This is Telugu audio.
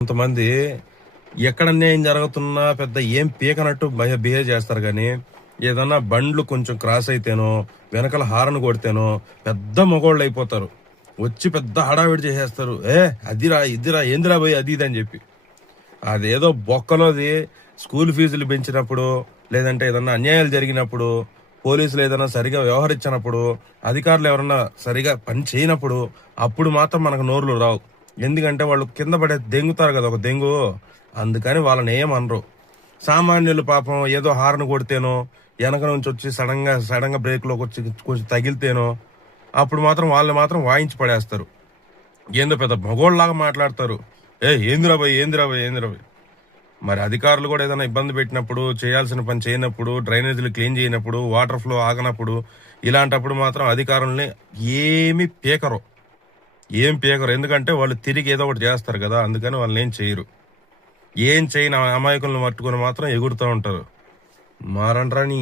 కొంతమంది ఎక్కడ అన్యాయం జరుగుతున్నా పెద్ద ఏం పీకనట్టు బిహేవ్ చేస్తారు కానీ ఏదన్నా బండ్లు కొంచెం క్రాస్ అయితేనో వెనకాల హారన్ కొడితేనో పెద్ద మగోళ్ళు అయిపోతారు. వచ్చి పెద్ద హడావిడి చేసేస్తారు. అదిరా ఇదిరా ఏందిరా పోయి అది ఇది అని చెప్పి. అదేదో బొక్కలోది స్కూల్ ఫీజులు పెంచినప్పుడు, లేదంటే ఏదన్నా అన్యాయాలు జరిగినప్పుడు, పోలీసులు ఏదైనా సరిగా వ్యవహరించినప్పుడు, అధికారులు ఎవరన్నా సరిగా పని చేయనప్పుడు అప్పుడు మాత్రం మనకు నోర్లు రావు. ఎందుకంటే వాళ్ళు కింద పడే దెంగుతారు కదా ఒక దెంగు. అందుకని వాళ్ళని ఏమనరు. సామాన్యులు పాపం ఏదో హార్న్ కొడితేనో, వెనక నుంచి వచ్చి సడన్ గా బ్రేక్లోకి వచ్చి కొంచెం తగిలితేనో అప్పుడు మాత్రం వాళ్ళు మాత్రం వాయించి పడేస్తారు. ఏందో పెద్ద మగోళ్ళలాగా మాట్లాడతారు. ఏందిరా భయ్ ఏందిరా భయ్ ఏందిరా భయ్. మరి అధికారులు కూడా ఏదైనా ఇబ్బంది పెట్టినప్పుడు, చేయాల్సిన పని చేయనప్పుడు, డ్రైనేజీలు క్లీన్ చేయనప్పుడు, వాటర్ ఫ్లో ఆగనప్పుడు, ఇలాంటప్పుడు మాత్రం అధికారుల్ని ఏమి పీకరు. ఏం పీకరు. ఎందుకంటే వాళ్ళు తిరిగి ఏదో ఒకటి చేస్తారు కదా, అందుకని వాళ్ళని ఏం చేయరు. ఏం చేయని అమాయకులను పట్టుకుని మాత్రం ఎగురుతూ ఉంటారు. మారండ్రాని